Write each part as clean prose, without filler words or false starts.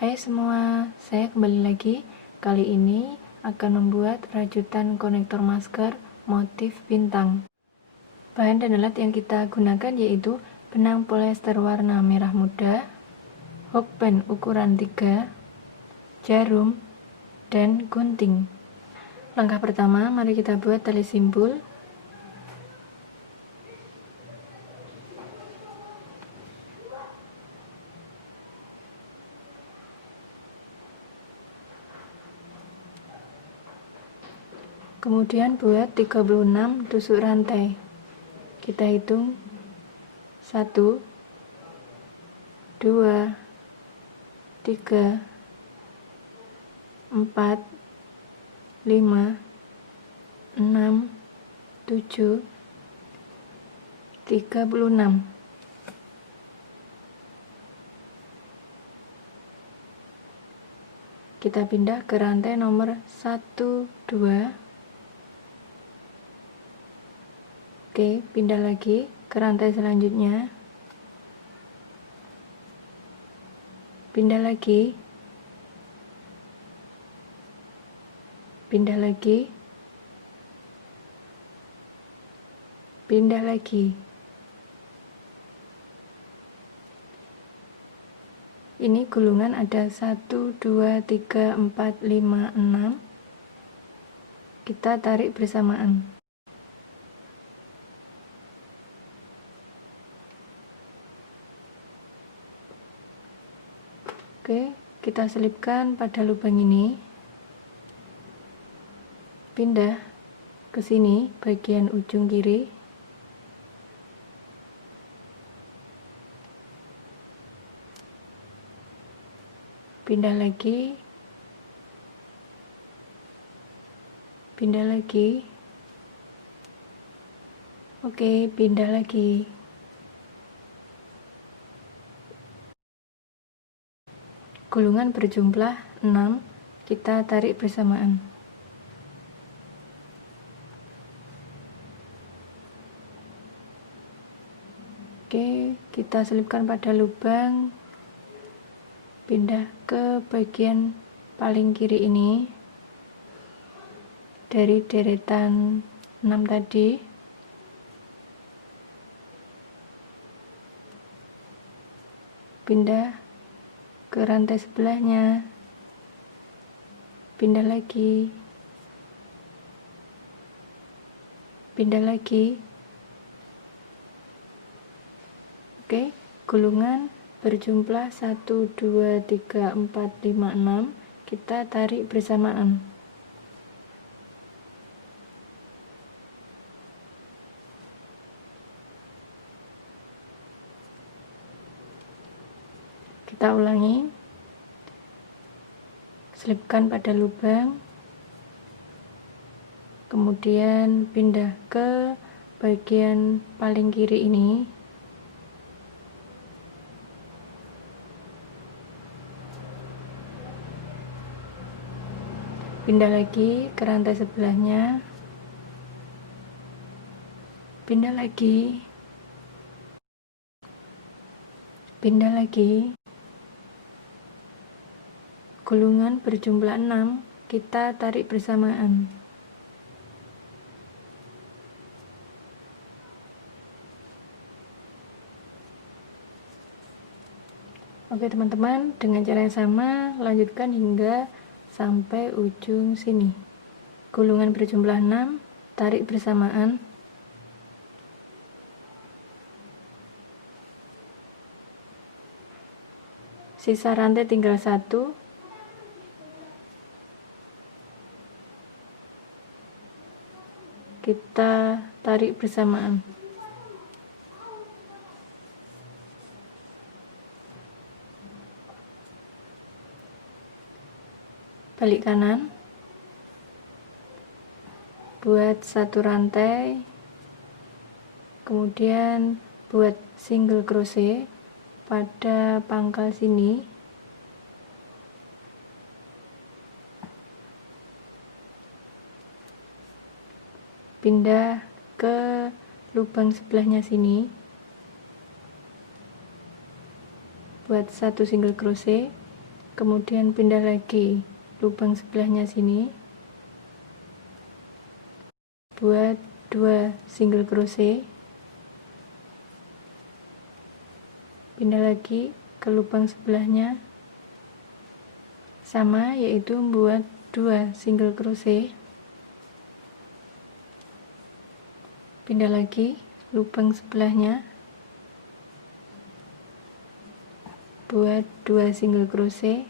Hai semua, saya kembali lagi. Kali ini akan membuat rajutan konektor masker motif bintang. Bahan dan alat yang kita gunakan yaitu benang polyester warna merah muda, hokben ukuran 3, jarum, dan gunting. Langkah pertama, mari kita buat tali simpul. Kemudian buat 36 tusuk rantai. Kita hitung 1, 2, 3, 4, 5, 6, 7, 36. Kita pindah ke rantai nomor 1, 2. Oke, pindah lagi ke rantai selanjutnya. Pindah lagi. Pindah lagi. Pindah lagi. Ini gulungan ada 1, 2, 3, 4, 5, 6. Kita tarik bersamaan. Oke, kita selipkan pada lubang ini. Pindah ke sini bagian ujung kiri. Pindah lagi. Pindah lagi. Oke, pindah lagi. Gulungan berjumlah 6, kita tarik bersamaan. Oke, kita selipkan pada lubang, pindah ke bagian paling kiri ini dari deretan 6 tadi. Pindah ke rantai sebelahnya, pindah lagi, pindah lagi. Oke, gulungan berjumlah 1, 2, 3, 4, 5, 6. Kita tarik bersamaan. Kita ulangi. Selipkan pada lubang. Kemudian pindah ke bagian paling kiri ini. Pindah lagi ke rantai sebelahnya. Pindah lagi. Pindah lagi. Gulungan berjumlah 6, kita tarik bersamaan. Oke teman-teman, dengan cara yang sama lanjutkan hingga sampai ujung sini. Gulungan berjumlah 6, tarik bersamaan. Sisa rantai tinggal 1. Kita tarik bersamaan. Balik kanan. Buat satu rantai. Kemudian buat single crochet pada pangkal sini. Pindah ke lubang sebelahnya sini, buat satu single crochet, kemudian pindah lagi lubang sebelahnya sini, buat 2 single crochet, pindah lagi ke lubang sebelahnya sama, yaitu buat 2 single crochet, pindah lagi lubang sebelahnya, buat 2 single crochet.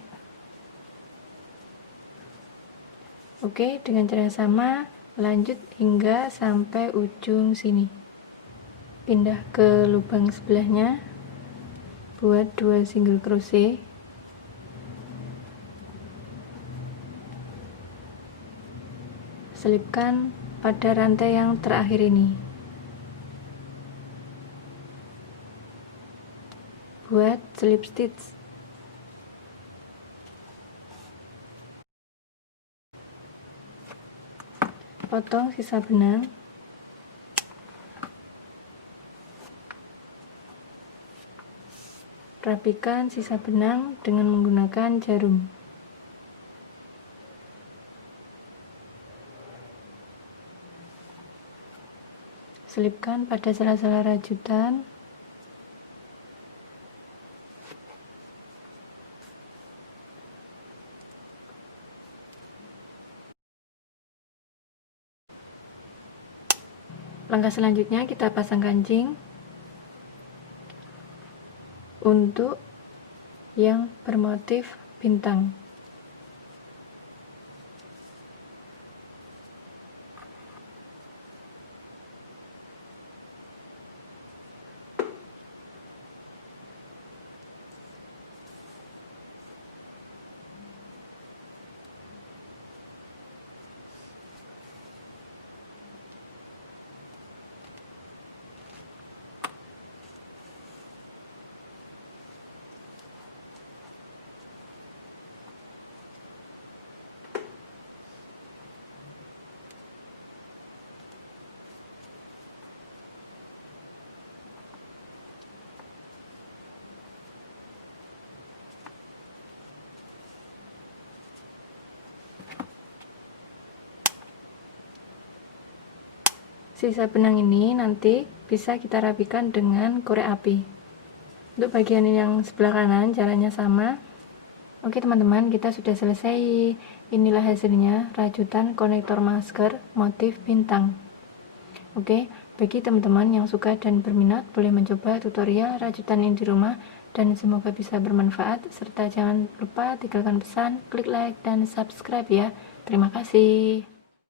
Oke, dengan cara yang sama lanjut hingga sampai ujung sini. Pindah ke lubang sebelahnya, buat 2 single crochet, selipkan pada rantai yang terakhir ini, buat slip stitch. Potong sisa benang, rapikan sisa benang dengan menggunakan jarum. Selipkan pada sela-sela rajutan. Langkah selanjutnya kita pasang kancing untuk yang bermotif bintang. Sisa benang ini nanti bisa kita rapikan dengan korek api. Untuk bagian yang sebelah kanan caranya sama. Oke teman-teman, kita sudah selesai. Inilah hasilnya rajutan konektor masker motif bintang. Oke, bagi teman-teman yang suka dan berminat boleh mencoba tutorial rajutan ini di rumah, dan semoga bisa bermanfaat. Serta jangan lupa tinggalkan pesan, klik like dan subscribe ya. Terima kasih.